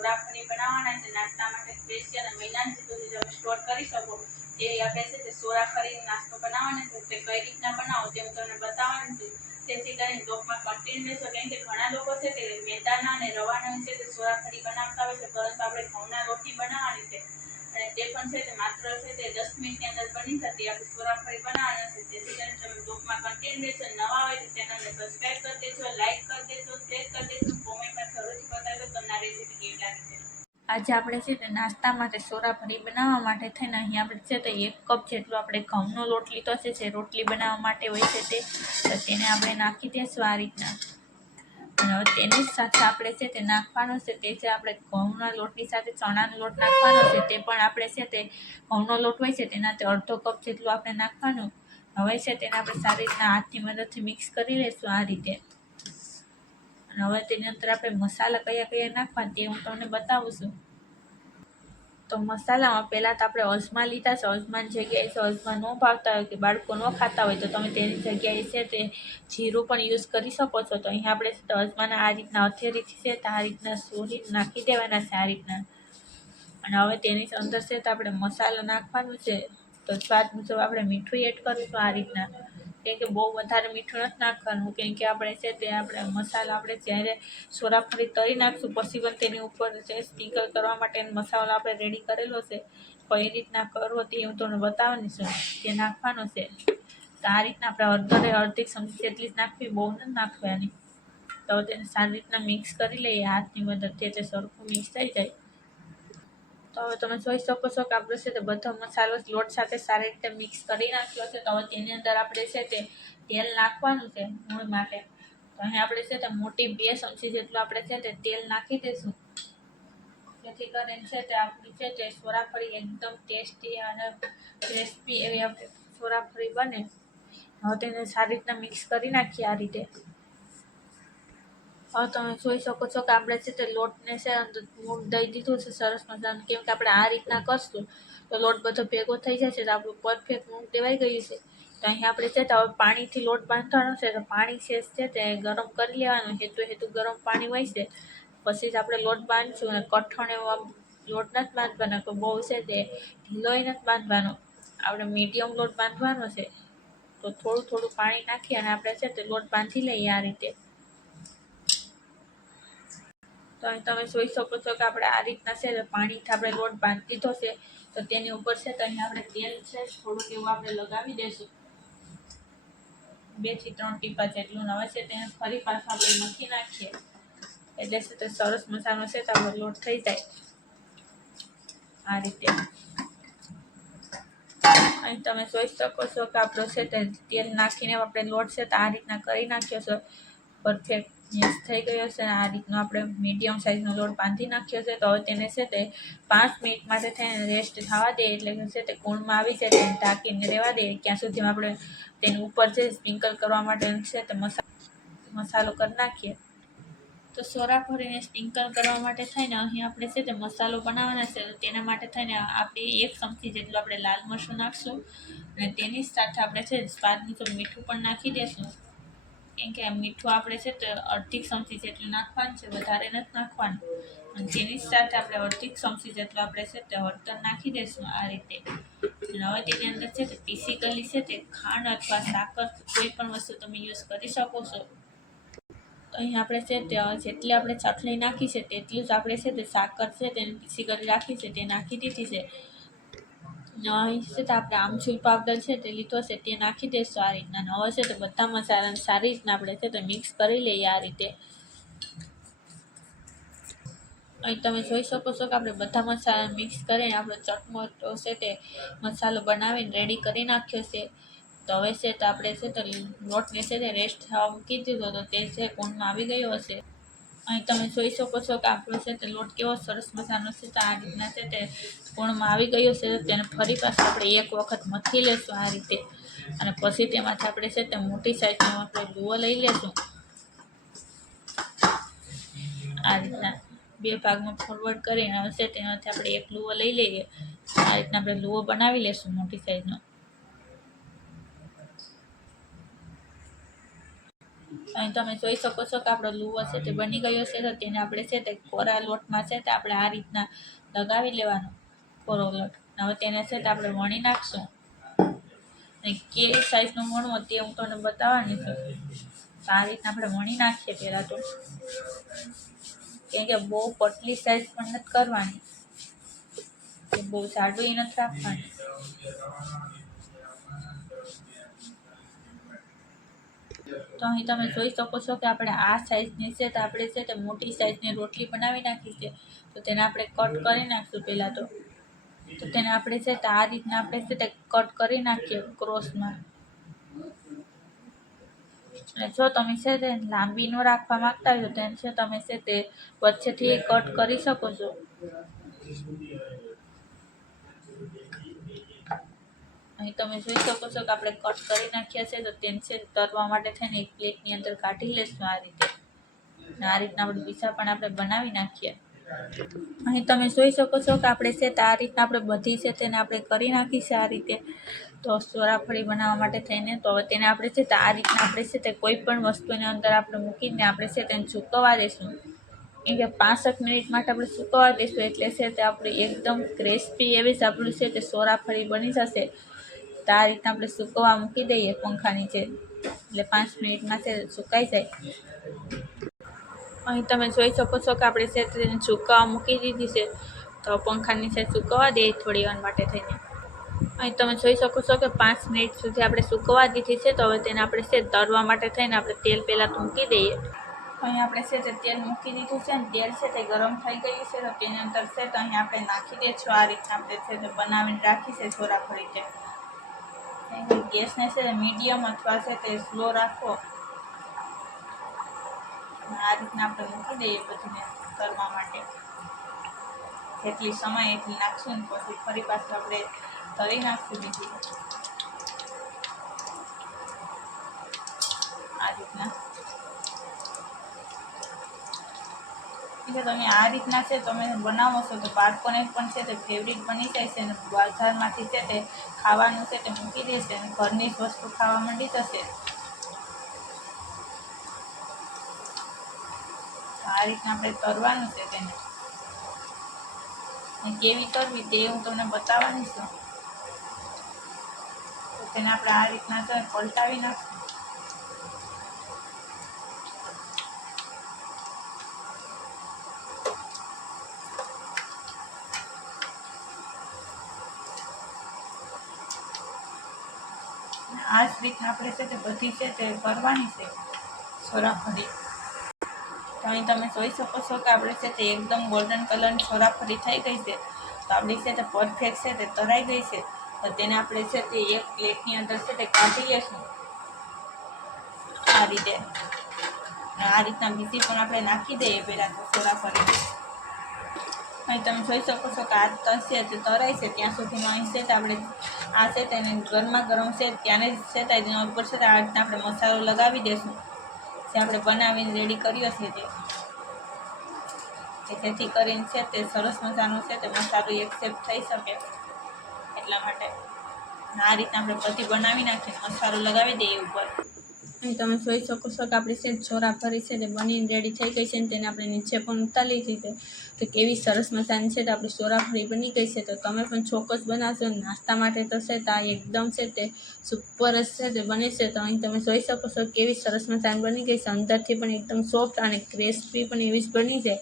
સોરાફરી બનાવવાના છે નાસ્તા માટે સ્પેશિયલ અને મહિનાથી સુધી તમે સ્ટોર કરી શકો એવી આપણે છે તે સોરાફરી નાસ્તો બનાવવાનો છે તે કઈ રીતના બનાવો તે હું તમને બતાવવાનું છું જેથી કરીને બ્લોગમાં કન્ટિન્યુ રહેશો કેમ કે ઘણા લોકો છે તે મેદાના અને રવાના છે તે સોરાફરી બનાવતા હોય છે પરંતુ આપણે ઘઉંના રોટલી બનાવવાની છે અને તે પણ છે તે માત્ર છે તે 10 મિનિટની અંદર બની જતી આપણે સોરાફરી બનાવવાના છે જેથી કરીને તમે બ્લોગમાં કન્ટિન્યુ રહેશો નવા હોય તો ચેનલને સબસ્ક્રાઈબ કરી દેજો લાઈક કરી દેજો શેર કરી દેજો કોમેન્ટમાં જરૂરથી બતાવજો તમને આ રેસીપી કેવી લાગી છે। આજે આપણે છે તે નાસ્તા માટે સોરાફરી બનાવવા માટે થઈને અહીં આપણે છે તે 1 કપ જેટલો આપણે ઘઉંનો લોટ લીધો છે જે રોટલી બનાવવા માટે હોય છે તો તેને આપણે નાખી દઈશું આ રીતના અને હવે તેની સાથે આપણે છે તે નાખવાનો છે તે છે આપણે ઘઉંના લોટની સાથે ચણાનો લોટ નાખવાનો છે તે પણ આપણે છે તે ઘઉંનો લોટ હોય છે તેનાથી અડધો કપ જેટલું આપણે નાખવાનું હવે છે તેને આપણે સારી રીતના હાથની મદદથી મિક્સ કરી લઈશું આ રીતે અને હવે તેની અંદર આપણે મસાલા કયા કયા નાખવા તે હું તમને બતાવું છું તો મસાલામાં પહેલાં તો આપણે અજમા લીધા છે અજમાની જગ્યાએ છે અજમા ન ભાવતા હોય કે બાળકો ન ખાતા હોય તો તમે તેની જગ્યાએ છે તે જીરું પણ યુઝ કરી શકો છો તો અહીં આપણે છે તો અજમાના આ રીતના હથેળીથી છે તો આ રીતના સોરી નાખી દેવાના છે આ રીતના અને હવે તેની અંદર છે તો આપણે મસાલો નાખવાનું છે તો સ્વાદ મુજબ આપણે મીઠું એડ કરીશું આ રીતના કેમ કે બહુ વધારે મીઠું નથી નાખવાનું કેમ કે આપણે છે તે આપણે મસાલા આપણે જ્યારે સોરાફરી તળી નાખશું પછી પણ તેની ઉપર જે સ્પ્રિંકલ કરવા માટે મસાલો આપણે રેડી કરેલો છે કઈ રીતના કરવો તે હું તમને બતાવવાની છું તે નાખવાનો છે તો આ રીતના આપણે અડધી ચમચી જેટલી જ નાખવી બહુ નથી નાખવાની તો તેને સારી રીતના મિક્સ કરી લઈએ હાથની મદદથી તે સરખું મિક્સ થઈ જાય તો હવે તમે જોઈ શકો છો કે આપણે છે તે બધો મસાલો લોટ સાથે સારી રીતે મિક્સ કરી નાખ્યો છે તો હવે તેની અંદર આપણે છે તે તેલ નાખવાનું છે મૂળ માટે તો અહીં આપણે છે તે મોટી 2 ચમચી જેટલું આપણે છે તે તેલ નાખી દઈશું જેથી કરીને છે તે આપણી છે તે સોરાફરી એકદમ ટેસ્ટી અને ક્રિસ્પી એવી આપણે સોરાફરી બને હવે તેને સારી રીતના મિક્સ કરી નાખીએ આ રીતે હવે તમે જોઈ શકો છો કે આપણે છે તે લોટને છે અંદર મૂળ દઈ દીધું છે સરસ મજાનું કેમ કે આપણે આ રીતના કરશું તો લોટ બધો ભેગો થઈ જશે તો આપણું પરફેક્ટ મૂળ દેવાઈ ગયું છે તો અહીં આપણે છે તો હવે પાણીથી લોટ બાંધવાનો છે તો પાણી છે તે ગરમ કરી લેવાનું હેતુ ગરમ પાણી હોય છે પછી જ આપણે લોટ બાંધશું અને કઠણ એવો લોટ નથી બાંધવાનો તો બહુ છે તે ઢીલોય નથી બાંધવાનો આપણે મીડિયમ લોટ બાંધવાનો છે તો થોડું પાણી નાખી અને આપણે છે તે લોટ બાંધી લઈએ આ રીતે તો અહીં તમે જોઈ શકો છો કે આપણે આ રીતના છે પાણીથી આપણે લોટ બાંધી દીધો છે તો તેની ઉપર છે તો અહીં આપણે તેલ છે થોડુંક એવું આપણે લગાવી દઈશું 2 થી 3 ટીપા જેટલું હવે છે તેને ફરી પાછું આપણે મૂકી નાખીએ એટલે છે તે સરસ મસાલો છે તો આપણો લોટ થઈ જાય આ રીતે અહીં તમે જોઈ શકો છો કે આપણો છે તે તેલ નાખીને આપણે લોટ છે તો આ રીતના કરી નાખ્યો છે પરફેક્ટ મિક્સ થઈ ગયો છે આ રીતનો આપણે મીડિયમ સાઇઝનો લોટ બાંધી નાખ્યો છે તો હવે તેને છે તે 5 મિનિટ માટે થઈને રેસ્ટ થવા દે એટલે કે છે તે કૂણમાં આવી જાય તેને ઢાંકીને રહેવા દે ત્યાં સુધીમાં આપણે તેની ઉપર છે સ્પ્રિંકલ કરવા માટે છે તે મસાલો કરી નાખીએ તો સોરાફરીને સ્પ્રિંકલ કરવા માટે થઈને અહીં આપણે છે તે મસાલો બનાવવાના છે તેના માટે થઈને આપણે 1 ચમચી જેટલું આપણે લાલ મરચું નાખશું અને તેની સાથે આપણે છે સ્વાદ મુજબ મીઠું પણ નાખી દઈશું કેમ કે મીઠું આપણે છે તો 1/2 ચમચી જેટલું નાખવાનું છે વધારે નથી નાખવાનું અને તેની સાથે આપણે 1/2 ચમચી જેટલું આપણે છે તે હળદર નાખી દઈશું આ રીતે અને હવે તેની અંદર છે તે પીસી ગયેલી છે તે ખાંડ અથવા સાકર કોઈ પણ વસ્તુ તમે યુઝ કરી શકો છો તો અહીં આપણે છે તે જેટલી આપણે ચટણી નાખી છે તેટલું જ આપણે છે તે સાકર છે તેને પીસી કરી રાખી છે તે નાખી દીધી છે અહીં છે તો આપણે આમચૂર પાવડર છે તે લીધો છે તે નાખી દઈશું આ રીતના હવે છે તો બધા મસાલાને સારી રીતના આપણે છે તો મિક્સ કરી લઈએ આ રીતે અહીં તમે જોઈ શકો છો કે આપણે બધા મસાલા મિક્સ કરીને આપણો ચટમોટો છે તે મસાલો બનાવીને રેડી કરી નાખ્યો છે તો હવે છે તો આપણે છે તો લોટને છે તે રેસ્ટ થવા મૂકી દીધો તો તે છે કોણમાં આવી ગયો હશે અહીં તમે જોઈ શકો છો કે આપણો છે તે લોટ કેવો સરસ મસાલો છે તો આ રીતના છે તે કોણમાં આવી ગયો છે તેને ફરી પાછું આપણે 1 વખત મથી લેશું આ રીતે અને પછી તેમાંથી આપણે છે તે મોટી સાઈઝનો આપણે લુઓ લઈ લેશું આ રીતના 2 ભાગમાં ફોરવર્ડ કરીને હશે તેનાથી આપણે 1 લુઓ લઈ લઈએ આ રીતના આપણે લુઓ બનાવી લેશું મોટી સાઈઝનો અહીં તમે જોઈ શકો છો કે આપણો લુવો છે તે બની ગયો છે. તો તેને આપણે છે તે કોરા લોટમાં છે તે આપણે આ રીતના લગાવી લેવાનો કોરો લોટ. હવે તેને છે તે આપણે વણી નાખશું. અને કેવી સાઈઝનું વણવું તે હું તમને બતાવવાની છું. તો આ રીતના આપણે વણી નાખીએ પહેલાં તો, કેમ કે બહુ પતલી સાઈઝ પણ નથી કરવાની, બહુ જાડું નથી રાખવાની. તો અહીં તમે જોઈ શકો છો કે આપણે આ સાઈઝની છે તો આપણે છે તે મોટી સાઈઝની રોટલી બનાવી નાખી છે. તો તેને આપણે કટ કરી નાખશું પહેલાં તો. તેને આપણે છે તે આ રીતના આપણે છે તે કટ કરી નાખીએ ક્રોસમાં. અને જો તમે છે તે લાંબી ન રાખવા માંગતા હોય તો તેને છે તમે છે તે વચ્ચેથી કટ કરી શકો છો. અહીં તમે જોઈ શકો છો કે આપણે કટ કરી નાખ્યા છે. તો તેને છે તરવા માટે થઈને એક પ્લેટની અંદર કાઢી લેશું આ રીતે. આ રીતના આપણે બીજા પણ આપણે બનાવી નાખીએ. અહીં તમે જોઈ શકો છો કે આપણે છે તે આ રીતના આપણે બધી છે તેને આપણે કરી નાખી છે આ રીતે. તો ચોરાફળી બનાવવા માટે થઈને તો હવે તેને આપણે છે તે આ રીતના આપણે છે તે કોઈ પણ વસ્તુની અંદર આપણે મૂકીને આપણે છે તેને સૂકવવા દઈશું. કેમ કે 5 મિનિટ માટે આપણે સૂકવવા દઈશું એટલે છે તે આપણી એકદમ ક્રિસ્પી એવી જ આપણું છે તે ચોરાફળી બની જશે. તો આ રીતના આપણે સૂકવવા મૂકી દઈએ પંખા નીચે, એટલે 5 મિનિટમાં છે સુકાઈ જાય. અહીં તમે જોઈ શકો છો કે આપણે છે તેને સૂકવવા મૂકી દીધી છે. તો પંખા નીચે સૂકવવા દઈએ થોડી વાર માટે થઈને. અહીં તમે જોઈ શકો છો કે 5 મિનિટ સુધી આપણે સૂકવવા દીધી છે. તો હવે તેને આપણે છે તળવા માટે થઈને આપણે તેલ પહેલાં મૂકી દઈએ. અહીં આપણે છે તે તેલ મૂકી દીધું છે અને તેલ છે તે ગરમ થઈ ગયું છે. તો તેની અંદર છે તો અહીં આપણે નાખી દઈશું આ રીતના આપણે છે તે બનાવીને રાખી છે ચોરાફળી છે. ગેસને છે તે મીડિયમ અથવા છે તે સ્લો રાખવો. આ રીતના આપણે મૂકી દઈએ બધીને તળવા માટે. જેટલી સમય એટલી નાખશું ને પછી ફરી પાછું આપણે તળી નાખશું બીજું આ રીતના. તમે આ રીતના છે તમે બનાવો છો તો બાળકોને પણ છે તે ફેવરિટ બની જાય છે. અને બજારમાંથી છે તે ખાવાનું છે તે મૂકી દેશે અને ઘરની જ વસ્તુ ખાવા માંડી જશે. આ રીતના આપણે તળવાનું છે તેને. કેવી કરવી તે હું તમને બતાવવાની છું. તો તેને આપણે આ રીતના છે પલટાવી નાખશું. આ જ રીતના આપણે છે તે બધી છે તે કરવાની છે ચોરાફળી. તો અહીં તમે જોઈ શકો છો કે આપણે છે તે એકદમ ગોલ્ડન કલરની ચોરાફળી થઈ ગઈ છે. તો આપણી છે તે પરફેક્ટ છે તે તળાઈ ગઈ છે. તો તેને આપણે છે તે એક પ્લેટની અંદર છે તે કાઢી લઈશું આ રીતે. આ રીતના બીજી પણ આપણે નાખી દઈએ પહેલાં તો ચોરાફળી. અહીં તમે જોઈ શકો છો કે આ તળશે તે તળાય છે ત્યાં સુધીમાં અહીં છે તે આપણે આ છે તેને ગરમા ગરમ છે ત્યારે જ છે તેના ઉપર છે આ રીતના આપણે મસાલો લગાવી દઈશું જે આપણે બનાવીને રેડી કર્યો છે તે. જેથી કરીને છે તે સરસ મજાનો છે તે મસાલો એક્સેપ્ટ થઈ શકે એટલા માટે. આ રીતના આપણે બધી બનાવી નાખીને મસાલો લગાવી દઈએ ઉપર. અહીં તમે જોઈ શકો છો કે આપણી છે ચોરાફળી છે તે બનીને રેડી થઈ ગઈ છે અને તેને આપણે નીચે પણ ઉતારી લીધી છે. તો કેવી સરસ મજાની છે તો આપણી ચોરાફળી બની ગઈ છે. તો તમે પણ ચોક્કસ બનાવશો. નાસ્તા માટે તો છે તો આ એકદમ છે તે સુપર જ છે તે બને છે. તો અહીં તમે જોઈ શકો છો કેવી સરસ મજાની બની ગઈ છે. અંદરથી પણ એકદમ સોફ્ટ અને ક્રિસ્પી પણ એવી જ બની જાય.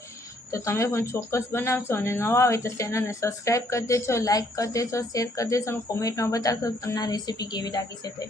તો તમે પણ ચોક્કસ બનાવશો. અને નવા હોય તો ચેનલને સબસ્ક્રાઈબ કરી દેજો, લાઇક કરી દેજો, શેર કરી દેજો અને કોમેન્ટમાં બતાવશો તમને આ રેસીપી કેવી લાગી છે તે.